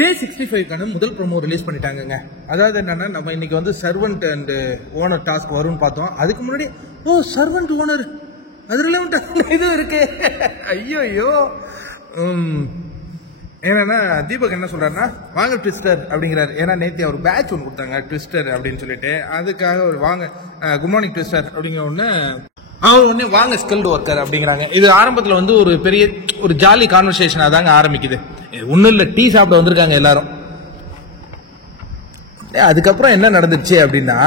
டே 65க்கான முதல் promo release பண்ணிட்டாங்க. அதாவது என்னன்னா, நம்ம இன்னைக்கு வந்து சர்வெண்ட் அண்ட் ஓனர் டாஸ்க் வரும்னு பார்த்தோம். அதுக்கு முன்னாடி சர்வெண்ட் ஓனர் அது ரிலவெண்ட் இது இருக்கு. ஐயோ ஏன்னா தீபக் என்ன சொல்றாருன்னா, வாங்க ட்விஸ்டர் அப்படிங்கிறாரு. ஏன்னா நேற்று அவர் பேட்ச் ஒன்று கொடுத்தாங்க ட்விஸ்டர் அப்படின்னு சொல்லிட்டு, அதுக்காக ஒரு வாங்க குட் மார்னிங் ட்விஸ்டர் அப்படிங்கிற ஒன்று அவர் ஒன்னே வாங்க ஸ்கில்டு ஒர்க்கர் அப்படிங்கிறாங்க. இது ஆரம்பத்தில் வந்து ஒரு பெரிய ஒரு ஜாலி கான்வர்சேஷன் அதாங்க ஆரம்பிக்குது. ஒன்றும் இல்லை, டீ சாப்பிட வந்திருக்காங்க எல்லாரும். அதுக்கப்புறம் என்ன நடந்துச்சு அப்படின்னா,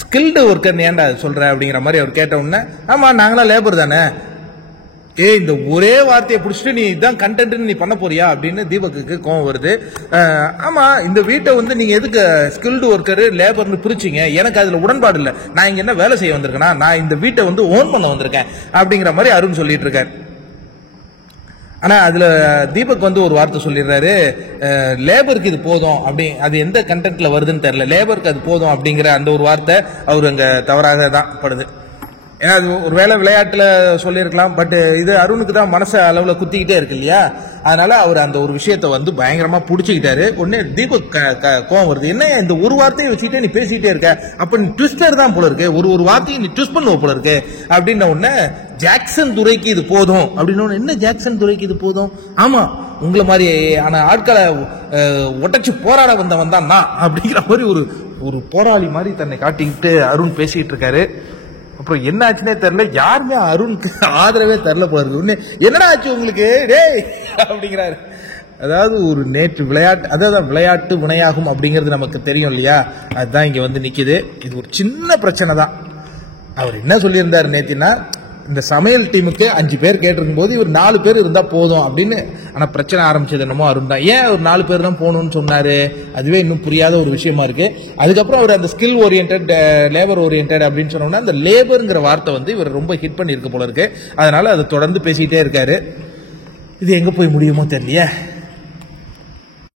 ஸ்கில்டு ஒர்க்கர் ஏன்டா சொல்ற அப்படிங்கிற மாதிரி அவர் கேட்ட உடனே, ஆமா நாங்களாம் லேபர் தானே, இந்த ஒரே வார்த்தையை பிடிச்சிட்டு நீ இதான் கண்டென்ட் நீ பண்ண போறியா அப்படின்னு தீபக்கு கோவம் வருது. ஆமா, இந்த வீட்டை வந்து நீங்க எதுக்கு ஸ்கில்டு ஒர்க்கரு லேபர்னு பிரிச்சிங்க? எனக்கு அதுல உடன்பாடு இல்லை. நான் இங்க என்ன வேலை செய்ய வந்திருக்கேன்னா, நான் இந்த வீட்டை வந்து ஓன் பண்ண வந்திருக்கேன் அப்படிங்கிற மாதிரி அருண் சொல்லிட்டு இருக்காரு. ஆனா அதுல தீபக் வந்து ஒரு வார்த்தை சொல்லிடுறாரு, லேபருக்கு இது போதும் அப்படி. அது எந்த கண்டென்ட்ல வருதுன்னு தெரியல, லேபருக்கு அது போதும் அப்படிங்கிற அந்த ஒரு வார்த்தை அவரு அங்க தவறாக தான் படுது. ஏன்னா அது ஒரு வேலை விளையாட்டுல சொல்லியிருக்கலாம், பட் இது அருணுக்கு தான் மனசு அளவுல குத்திக்கிட்டே இருக்கு இல்லையா? அதனால அவர் அந்த ஒரு விஷயத்த வந்து பயங்கரமா புடிச்சுக்கிட்டாரு. உடனே தீபக் கோவம் வருது, என்ன இந்த ஒரு வார்த்தையை வச்சுக்கிட்டே நீ பேசிக்கிட்டே இருக்க, அப்ப நீ ட்விஸ்டர் தான் போல இருக்கு, ஒரு வார்த்தையை நீ ட்விஸ்ட் பண்ணுவ போல இருக்கு அப்படின்ன உடனே, ஜாக்சன் துரைக்கு இது போதும் அப்படின்னு. என்ன ஜாக்சன் துரைக்கு இது போதும்? ஆமா, உங்களை மாதிரி ஆனா ஆட்களை ஒட்டச்சு போராட வந்தவன் தான் நான் அப்படிங்கிற மாதிரி ஒரு போராளி மாதிரி தன்னை காட்டிக்கிட்டு அருண் பேசிட்டு இருக்காரு. அப்புறம் என்ன ஆச்சுன்னே தெரியல, யாருமே அருணுக்கு ஆதரவே தெரியல போல இருக்கு. என்னடா ஆச்சு உங்களுக்கு டேய் அப்படிங்கிறாரு. அதாவது ஒரு நேற்று விளையாட்டு, அதாவது விளையாட்டு வினையாகும் அப்படிங்கிறது நமக்கு தெரியும் இல்லையா? அதுதான் இங்க வந்து நிக்குது. இது ஒரு சின்ன பிரச்சனை தான். அவர் என்ன சொல்லியிருந்தாரு நேத்தினா, இந்த சமையல் டீமுக்கு 5 பேர் கேட்டிருக்கும் போது இவர் 4 பேர் இருந்தா போதும் அப்படின்னு. ஆனா பிரச்சனை ஆரம்பிச்சது என்னமோ அருண் தான். ஏன் ஒரு 4 பேர் தான் போகணும்னு சொன்னாரு? அதுவே இன்னும் புரியாத ஒரு விஷயமா இருக்கு. அதுக்கப்புறம் அவர் அந்த ஸ்கில் ஓரியன்ட் லேபர் ஓரியன்ட் அப்படின்னு சொன்னோம்னா, அந்த லேபருங்கிற வார்த்தை வந்து இவர் ரொம்ப ஹிட் பண்ணி இருக்க போல இருக்கு. அதனால அதை தொடர்ந்து பேசிக்கிட்டே இருக்காரு. இது எங்க போய் முடியுமோ தெரியலையே.